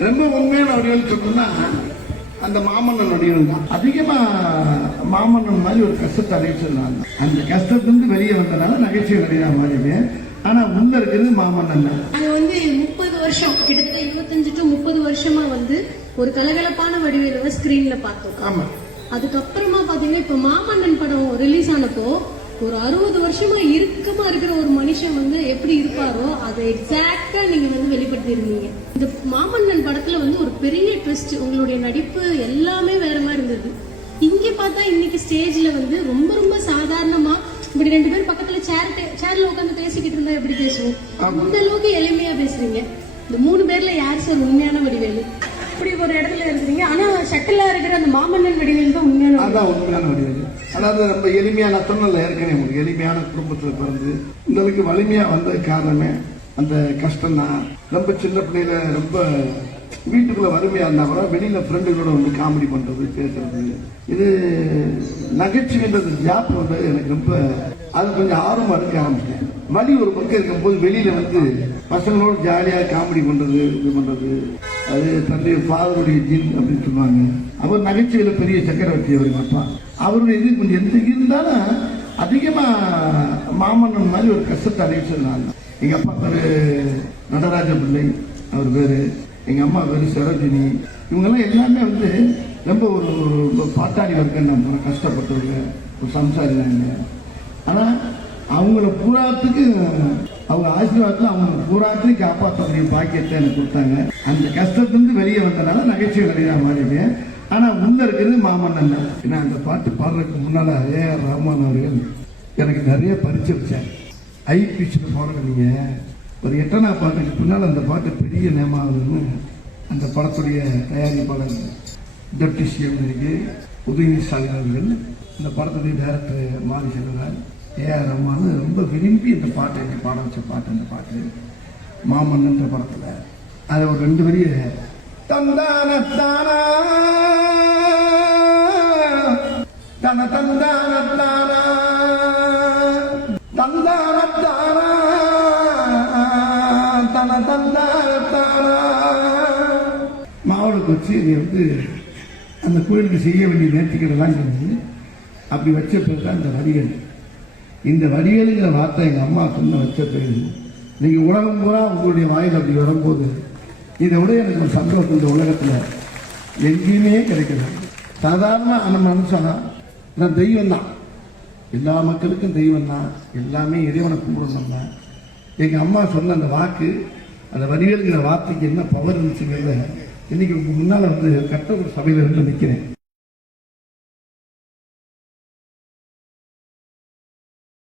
ரொம்ப உண்மையான வடிவல் சொன்னா அந்த மாமன்னன் வடிவல் தான். அதிகமா மாமன்னன் மாதிரி ஒரு கஷ்டத்தை அடைச்சிருந்தாங்க அந்த கஷ்டத்திலிருந்து வெளியே வந்தனால நகைச்சுவை நடிகர் மாதிரி ஆனா உள்ள இருக்கிறது மாமன்னன் தான். நாங்க வந்து முப்பது வருஷம் கிட்டத்தட்ட இருபத்தஞ்சு டு முப்பது வருஷமா வந்து ஒரு கலகலப்பான வடிவேலுவை ஸ்கிரீன்ல பார்த்தோம். ஆமா. அதுக்கப்புறமா பாத்தீங்கன்னா இப்ப மாமன்னன் படம் ரிலீஸ் ஆனப்போ ஒரு அறுபது வருஷமா இறுக்கமா இருக்கிற ஒரு மனுஷன் வந்து எப்படி இருப்பாரோ அதை எக்ஸாக்டா நீங்க வந்து வெளிப்படுத்தி இருந்தீங்க இந்த மாமன்னன் படத்துல வந்து ஒரு பெரிய ட்விஸ்ட் உங்களுடைய நடிப்பு எல்லாமே வேற மாதிரி இருந்தது. இங்க பார்த்தா இன்னைக்கு ஸ்டேஜ்ல வந்து ரொம்ப ரொம்ப சாதாரணமா இப்படி ரெண்டு பேரும் பக்கத்துல சேர் சேர்ல உட்காந்து பேசிக்கிட்டு இருந்தா எப்படி பேசுவோம்? அந்த அளவுக்கு எளிமையா பேசுறீங்க. இந்த மூணு பேர்ல யார் சார் உண்மையான வடிவேலு? இப்படி ஒரு இடத்துல இருக்கிறீங்க. ஆனா ஷட்டிலா இருக்கிற அந்த மாமன்னன் வடிவேலு தான் உண்மையான. அதான் உண்மையான வடிவல். அதாவது ரொம்ப எளிமையான சொன்னல ஏற்கனவே உங்களுக்கு எளிமையான குடும்பத்துல பிறந்து இந்த அளவுக்கு வலிமையா வந்தது காரணமே அந்த கஷ்டம் தான். ரொம்ப சின்ன பிள்ளையில ரொம்ப வீட்டுக்குள்ள வறுமையா இருந்தா கூட வெளியில ஃப்ரெண்டுகளோட வந்து காமெடி பண்றது பேசுறது. இது நகைச்சுவைன்றது ஜாப் வந்து எனக்கு ரொம்ப அது கொஞ்சம் ஆர்வமா இருக்க ஆரம்பிச்சேன் வழி ஒரு பக்கம் இருக்கும்போது வெளியில வந்து பசங்களோட ஜாலியா காமெடி பண்றது இது பண்றது. அது தன்னுடைய ஃபாதருடைய ஜீன் அப்படின்னு சொல்லுவாங்க. அவர் நகைச்சுவையில பெரிய சக்கரவர்த்தி அவர் அப்பா அவருடைய இது கொஞ்சம் எந்த இருந்தாலும் அதிகமா மாமன்னன் மாதிரி ஒரு கஷ்டத்தை அடைச்சிருந்தாங்க எங்க அப்பா பேரு நடராஜ பிள்ளை. அவர் பேரு. எங்க அம்மா பேரு சரோஜினி. இவங்கெல்லாம் எல்லாமே வந்து ரொம்ப ஒரு பாட்டாளி வர்க்கம் கஷ்டப்பட்டவங்க ஒரு சம்சாரிதாங்க ஆனா அவங்கள பூராத்துக்கு அவங்க ஆசீர்வாதத்தில் அவங்க பூராத்தையும் காப்பாற்றக்கூடிய பாக்கியத்தை எனக்கு கொடுத்தாங்க. அந்த கஷ்டத்துலேருந்து வெளியே வந்தனால நகைச்சுவை வெளியாக மாறிடுவேன் ஆனா உள்ள இருக்கிறது மாமன்னன் தான். ஏன்னா அந்த பாட்டு பாடுறதுக்கு முன்னால ஏ. ஆர் ரஹ்மான் அவர்கள் எனக்கு நிறைய பரிச்சு வச்சாங்க ஐ பிச்சில் பாடுங்க ஒரு எட்டனா பாட்டுக்கு பின்னால் அந்த பாட்டு பெரிய நேமாகுதுன்னு அந்த படத்துடைய தயாரிப்பாளர் டெப்டி சிஎம் இருக்கு உதயநிதி ஸ்டாலின் அவர்கள். இந்த படத்துடைய டேரக்டர் மாரி செல்வரார் ஏஆர் ரஹ்மான் ரொம்ப விரும்பி இந்த பாட்டை எனக்கு பாட வச்ச பாட்டு அந்த பாட்டு. மாமன்ன்ற படத்தில். அது ஒரு ரெண்டு வரிய தந்தான தானா தன தந்தான மாவளுக்கு வச்சு இதை வந்து அந்த கோயிலுக்கு செய்ய வேண்டிய நேர்த்திக்கிறதெல்லாம் செஞ்சு அப்படி வச்ச பிறகு தான் இந்த வரிகள் இந்த வரிகளுங்கிற வார்த்தை எங்கள் அம்மா சொன்ன வச்ச பிறகு நீங்கள் உலகம் பூரா உங்களுடைய வாயில் அப்படி வரும்போது இதை விட எனக்கு ஒரு சந்தோஷம் இந்த உலகத்தில். எங்கேயுமே கிடைக்கல. சாதாரண நம்ம மனுஷனா நான் தெய்வம் தான். எல்லா மக்களுக்கும் தெய்வம் தான். எல்லாமே இறைவனை கும்பிடணும் தான். எங்கள் அம்மா சொன்ன அந்த வாக்கு அந்த வரிவேலுங்கிற வார்த்தைக்கு என்ன பவர் இருந்துச்சுங்கிறத இன்னைக்கு முன்னால் வந்து கட்ட ஒரு சபையில் இருந்து நிற்கிறேன்